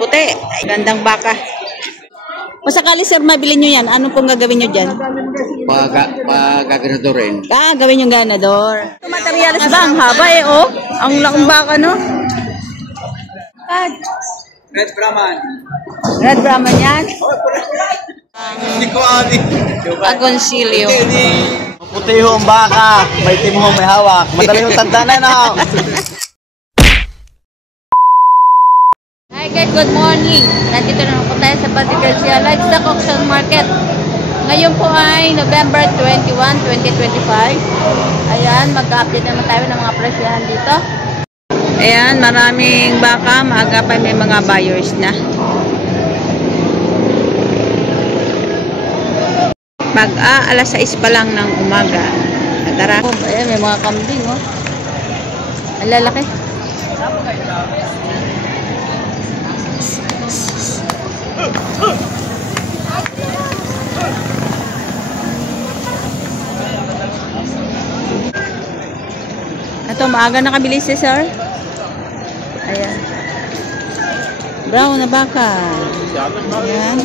puputi. Ay, gandang baka. Kung sakali sir, mabili nyo yan, ano pong gagawin nyo dyan? Pagaganadorin. Gawin yung ganador. Ito materialis ba? Ang haba eh, oh. Ang laking baka, no? Red Brahman. Red Brahman yan? Hindi ko ani. Agoncillo. Puti yung baka. May timho, may hawak. Madali yung tanda na na. Hi guys, good morning. Nandito na po tayo sa Patigarcia Livestock Auction Market. Ngayon po ay November 21, 2025. Ayan, mag-update naman tayo ng mga presyahan dito. Ayan, maraming baka. Maaga pa may mga buyers na. Alas 6 pa lang ng umaga. Tara. Ayan, may mga kambing, oh. Ang lalaki. Ito, maaga nakabili si sir. Ayan. Brown na baka. Ayan.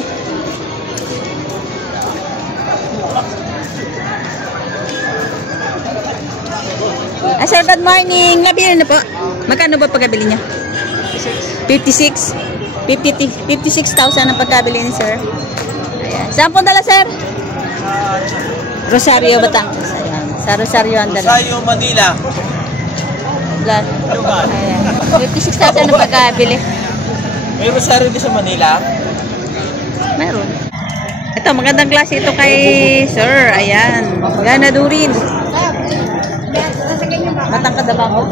Sir, good morning. Nabili na po. Magkano ba pagkabili niya? 56. 56,000 ang pagkabili ni sir. Ayan. Saan po dala, sir? Rosario, Batangas. Ayan. Sa Rosario ang dala. Rosario, Manila. Ayan. 56,000 ang pagkabili. May Rosario din sa Manila? Meron. Ito, magandang klase ito kay sir. Ayan. Ganadurin. Matangkad na ba ako?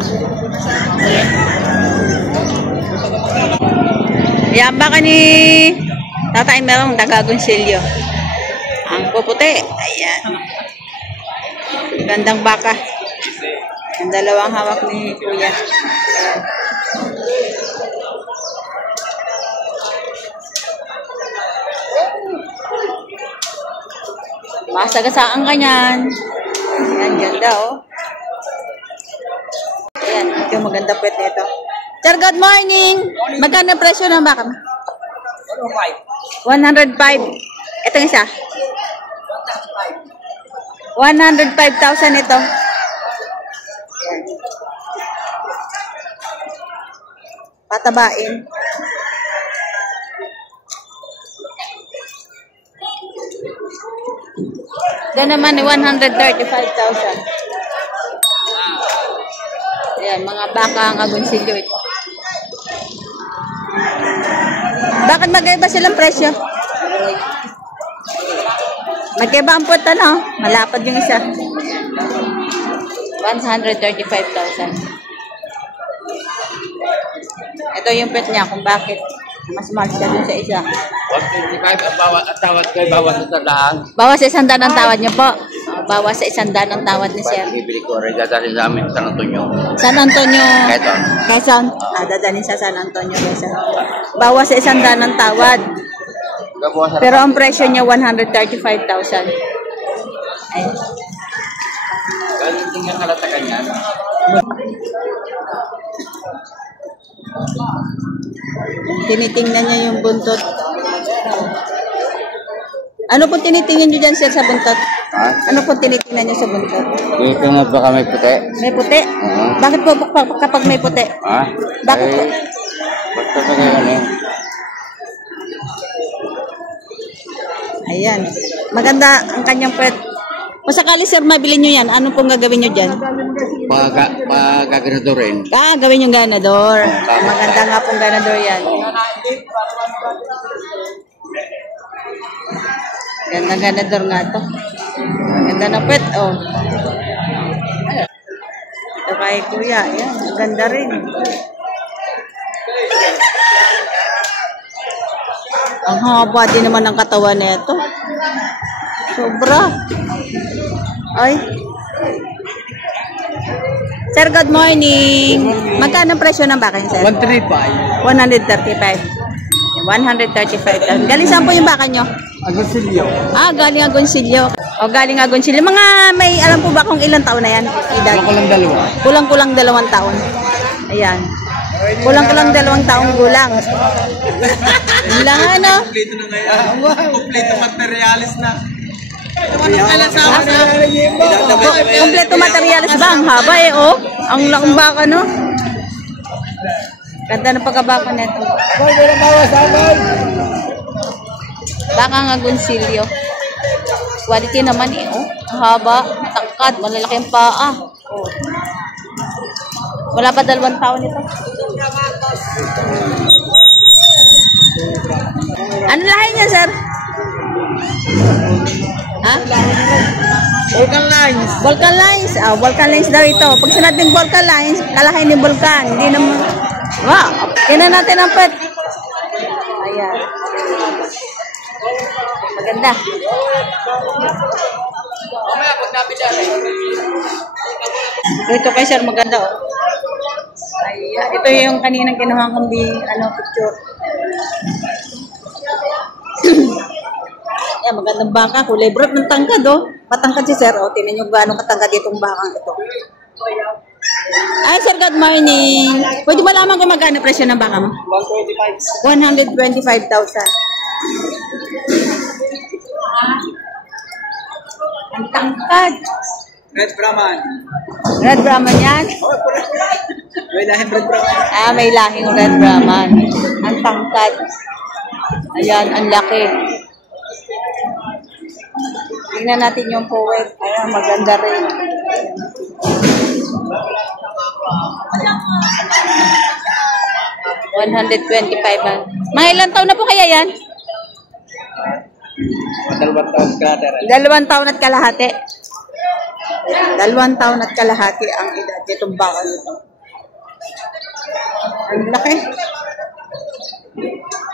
Ayan, baka ni Tatay Merong Agoncillo. Ang puputi. Ayan. Gandang baka. Ang dalawang hawak ni Kuya. Ayan. Masagasaan ka niyan. Ayan, ganda oh. Ayan, ito yung maganda puwet nito. Sir, good morning. Magkano presyo ng baka? 105. Itong isa? 105,000 ito. Patabain. Ito naman 135,000. Ayan, mga baka ang Agoncillo ito. Bakit magkaiba silang presyo? Magkaiba ang puwet, ano? Malapad yung isa. 135,000. Ito yung puwet niya kung bakit mas mahal siya dun sa isa. 125 ang bawat at tawad kayo, bawas sa tandaan. Bawas sa 100 ang tawad niyo po. Bawas sa 100 ang tawad ni sir. Bibili ko rin, dadalhin sa amin, San Antonio. San Antonio. Quezon. Quezon. Dadalhin sa San Antonio, Quezon. Bawas sa 100 ang tawad. Pero ang presyo niya 135,000. Ay. Galing tingnan kalatakan niya. Tinitingnan niya yung buntot. Ano po tinitingnan niyo dyan, sir, sa buntot? Ha? Ano po tinitingnan niyo sa buntot? Dito na baka may puti. May puti? Bakit po kapag may puti? Ha? Bakit po? Basta sa ngayon eh. Ayan. Maganda ang kanyang puwet. Kung sakali, sir, mabili nyo yan, ano pong gagawin nyo dyan? Pagaganadorin. Gawin yung ganador. Maganda nga pong ganador yan. Ganda ganador nga to. Ganda na puwet, oh. Ito kay Kuya. Ayan, ganda rin. Ang haba din naman ng katawan nito. Sobra. Ay. Sir, good morning. Magkano ang presyo ng baka, sir? 135. 135. 135,000. Galing saan po yung baka nyo? Agoncillo. Galing Agoncillo. O, galing Agoncillo. Mga may alam po ba kung ilang taon na yan? Kulang dalawa. Kulang-kulang 2 taon. Ayan. Kulang ka lang 2 taong gulang. Yun lang ano? Kompleto na ngayon. Kompleto materialis na. Kompleto materialis ba? Ang haba eh, oh. Ang laking baka, no? Ganda ng pagkabaka neto. Baka nga gonsilyo. Quality naman eh, oh. Ang haba, tangkad, malalaki ang paa. Oh. Wala pa 2 taon ito. Ano lahi niya, sir? Ha? Vulcan lines. Vulcan lines. Ah, Vulcan lines daw ito. Pag sinabing Vulcan lines, kalahin ni Vulcan. Hindi naman. Wow. Kina natin ang pet. Ayan. Maganda. Ito kay sir, maganda oh. Ayan. Ito yung kaninang kinuha kong picture. Ayan, magandang baka. Kulay brown ng tangkad oh. Patangkad si sir. O, tinan nyo gano'ng katangkad itong bakang ito. Ay, sir, good morning. Pwede malaman kung magkano presyo ng baka mo? 125. 125,000. Ang tangkad. Red Brahman. Red Brahman yan? May lahing Red Brahman. Ah, may lahing Red Brahman. Ang tangkad. Ayan, ang laki. Tingnan natin yung puwet. Ayan, maganda rin. $125. Mga ilang taon na po kaya yan? 2 taon kalahati. 2 taon at kalahati. 2 taon at kalahati ang edad nitong baka nito. Ang laki.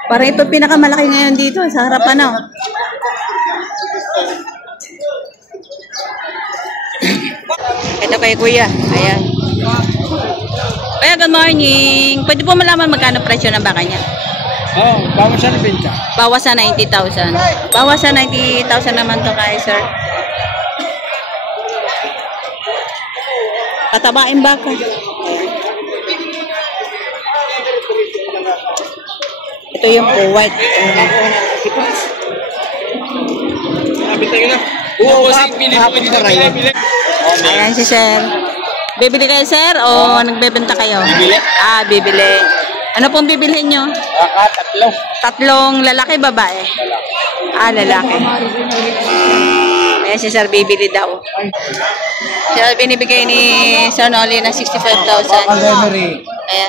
Para ito pinakamalaki ngayon dito sa harapan no. Ito kay kuya. Ayan. Kuya, good morning. Pwede po malaman magkano presyo ng baka niya? Bawas siya na benta. Bawas sa 90,000. Bawas sa 90,000 naman to kay sir. Tatabain baka. Ito yung white. Ayan si sir. Bibili kayo sir o nagbebenta kayo? Bibili. Ah, bibili. Ano pong bibilhin nyo? Tatlong lalaki, babae? Ah, lalaki. Ayan si sir, bibili daw. Sir, binibigay ni Sir Noli ng 65,000. Ayan.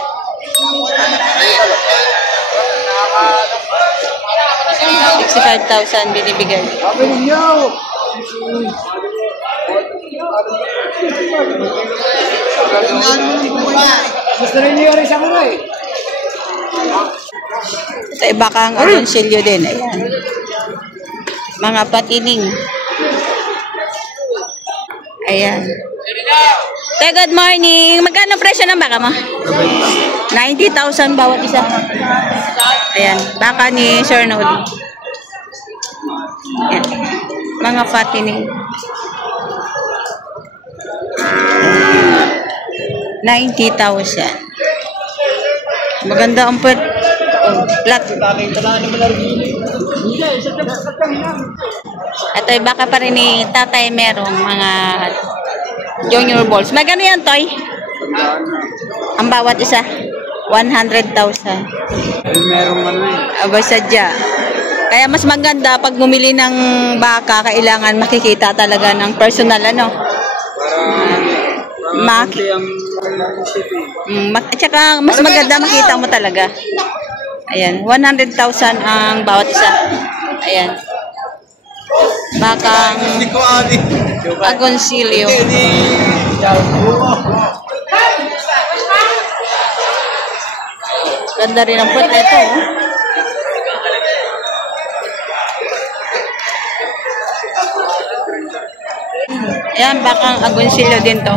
65,000 binibigay. Ito ay bakang agonsilyo din. Ayan. Mga patining. Ayan. Hey, good morning. Magkano presyo ng baka mo? 90,000 bawat isa. Ayan. Baka ni Sir Noli. Ayan. Mga patining. 90,000. Maganda ang pet. Oh, flat. Ito ay baka pa rin ni Tatay Merong mga junior balls. Magkano yan, Toy? Ang bawat isa? 100,000. Merong ano eh. Aba, sadya. Kaya mas maganda pag bumili ng baka, kailangan makikita talaga ng personal, ano? At saka mas maganda makita mo talaga. Ayan, 100,000 ang bawat isa. Ayan. Bakang agonsilyo. Ganda rin ang puwet na ito. Ayan, bakang agonsilyo din to.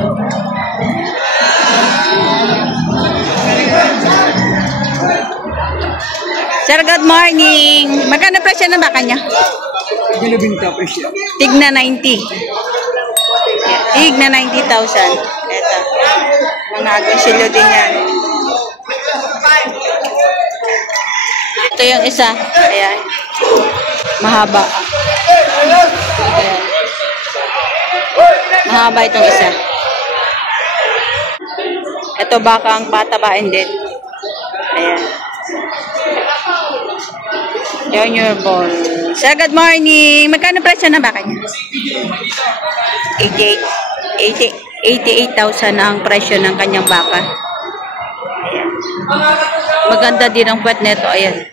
Sir, good morning. Magkano presyo ng baka niya? Binibinta presyo. Tigna 90. Tigna 90,000. Ito. Mga agonsilyo din yan. Ito yung isa. Ayan. Mahaba. Ayan. Mahaba itong isa. Ito baka ang patabain din. Ayan. Junior ball. Sir, good morning. Magkano presyo na baka niya? 88,000 ang presyo ng kanyang baka. Ayan. Maganda din ang puwet nito. Ayan.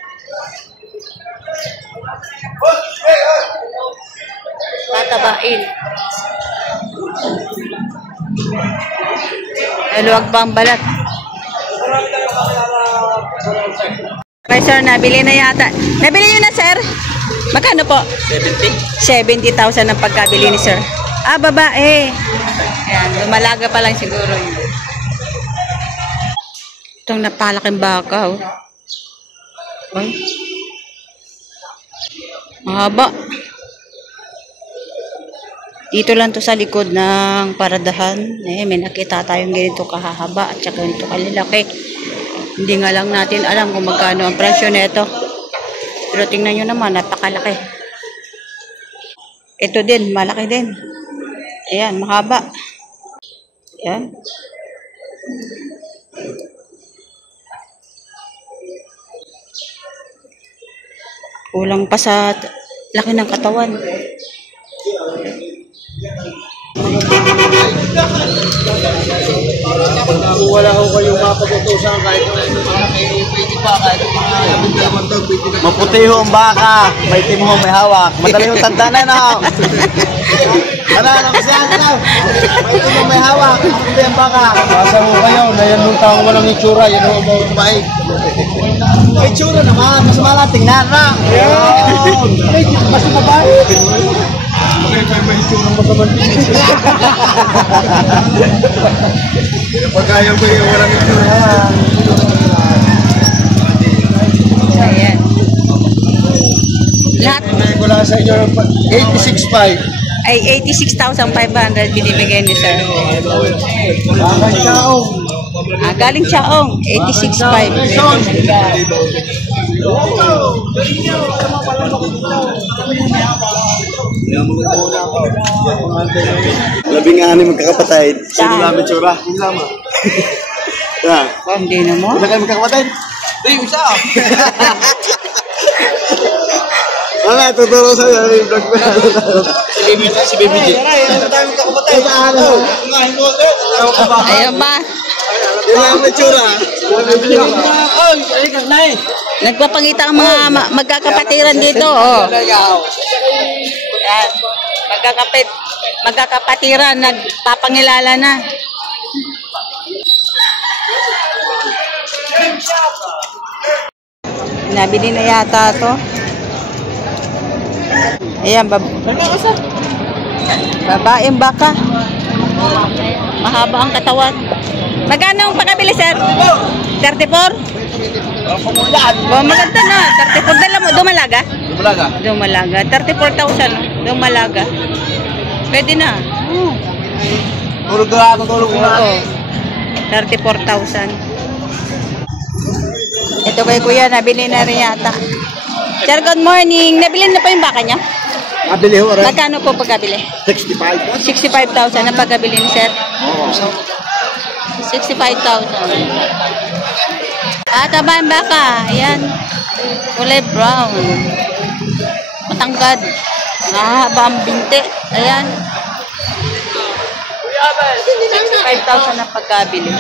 Patabain. Naluwag pa ang balat. Okay, sir, nabili na yata. Nabili nyo na, sir? Magkano po? 70,000 ang pagkabili ni sir. Ah, babae. Ayan, lumalaga pa lang siguro yun. Itong napalaking baka, oh. Ay. Mahaba. Dito lang to sa likod ng paradahan. Eh, may nakita tayong ganito kahahaba at saka ganito kalilaki. Hindi nga lang natin alam kung magkano ang presyo nito. Pero tingnan nyo naman, napakalaki. Ito din, malaki din. Ayan, mahaba. Ayan. Kulang pa sa laki ng katawan. Kung wala ko kayong mapag-utusan kahit pwede pa, kahit maputi ho ang baka, may tim ho, may hawak. Madali yung tanda na na. Ano kasi ano? May tim ho, may hawak. Maputi ang baka. Basa ho kayo na yan nung taong walang itsura, yan ho ang kumain. May itsura naman, mas malating na na. Mas mabahay. May itsura masaman din. Pagkaya ko yung walang itsura. Ayan. Lahat. Ko lang sa inyo 86.5. Ay, 86,500 binibigay ni sir. Bakang Chaong. Ah, galing Chaong. 86,500. Labing-anim magkakapatid. Sino namin tsura? Hindi naman. Hindi na mo. Wala kayo magkakapatid? Hindi, isa. Mga tuturo sa'yo yung vlog na. Si Baby J. Wala tayo magkakapatid. Ayun ba? Yung namin tsura. Nagpapangita ang mga magkakapatiran dito. Oh. Yan. Magkakapatiran, nagpapangilala na. Nabili na yata to. Ayan, babaeng baka. Mahaba ang katawan. Magkano ang pakabili, sir? 34? Oh, maganda na. 34. Dala mo, dumalaga? Dumalaga. 34,000. Dumalaga. Pwede na. Tulog na ako, tulog na. 34,000. Ito kay kuya, nabili na rin yata. Sir, good morning. Nabili na pa yung baka niya? Nabili ho, rin. Magkano po pagkabili? 65. 65,000 ang pagkabili ni sir. Oo. 65,000. Taba ang baka. Ayan. Kulay brown. Matangkad. Mahaba ang binti. Ayan. 65,000 ang pagkabili.